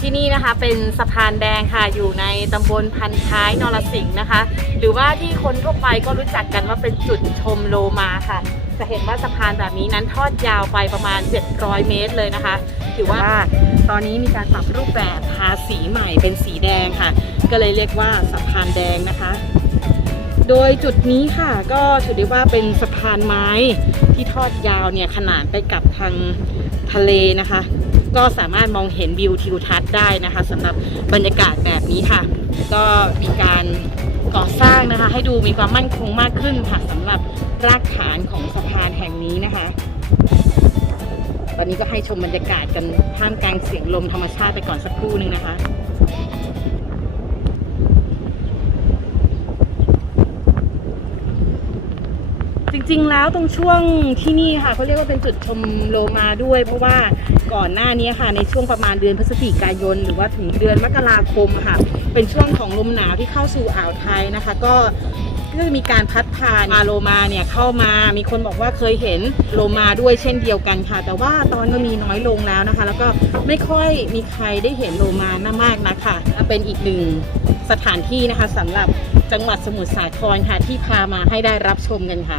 ที่นี่นะคะเป็นสะพานแดงค่ะอยู่ในตำบลพันท้ายนรสิงห์นะคะ หรือว่าที่คนทั่วไปก็รู้จักกันว่าเป็นจุดชมโลมาค่ะ จะเห็นว่าสะพานแบบนี้นั้นทอดยาวไปประมาณ 700 เมตรเลยนะคะถือว่าตอนนี้มีการปรับรูปแบบทาสีใหม่เป็นสีแดงค่ะ ก็เลยเรียกว่าสะพานแดง โดยจุดนี้ค่ะก็ถือได้ว่าเป็นสะพานไม้ที่ทอดยาวเนี่ยขนานไปกับทางทะเลนะคะ ก็สามารถมองเห็นวิวทิวทัศน์ได้นะคะสำหรับบรรยากาศแบบนี้ค่ะ ก็มีการก่อสร้างนะคะ ให้ดูมีความมั่นคงมากขึ้นค่ะสำหรับรากฐานของสะพานแห่งนี้นะคะ ตอนนี้ก็ให้ชมบรรยากาศกันท่ามกลางเสียงลมธรรมชาติไปก่อนสักครู่นึงนะคะ จริงๆแล้วตรงช่วงที่นี่ค่ะเขาเรียกว่าเป็นจุดชมโลมาด้วย เพราะว่าก่อนหน้านี้ค่ะในช่วงประมาณเดือนพฤศจิกายน หรือว่าถึงเดือนมกราคมค่ะ เป็นช่วงของลมหนาวที่เข้าสู่อ่าวไทยนะคะ ก็ก็จะมีการพัดพามาโลมาเนี่ยเข้ามา มีคนบอกว่าเคยเห็นโลมาด้วยเช่นเดียวกันค่ะ แต่ว่าตอนนี้มีน้อยลงแล้วนะคะ แล้วก็ไม่ค่อยมีใครได้เห็นโลมาน่ามากนะคะเป็นอีกหนึ่ง สถานที่นะคะสำหรับจังหวัดสมุทรสาครค่ะที่พามาให้ได้รับชมกันค่ะ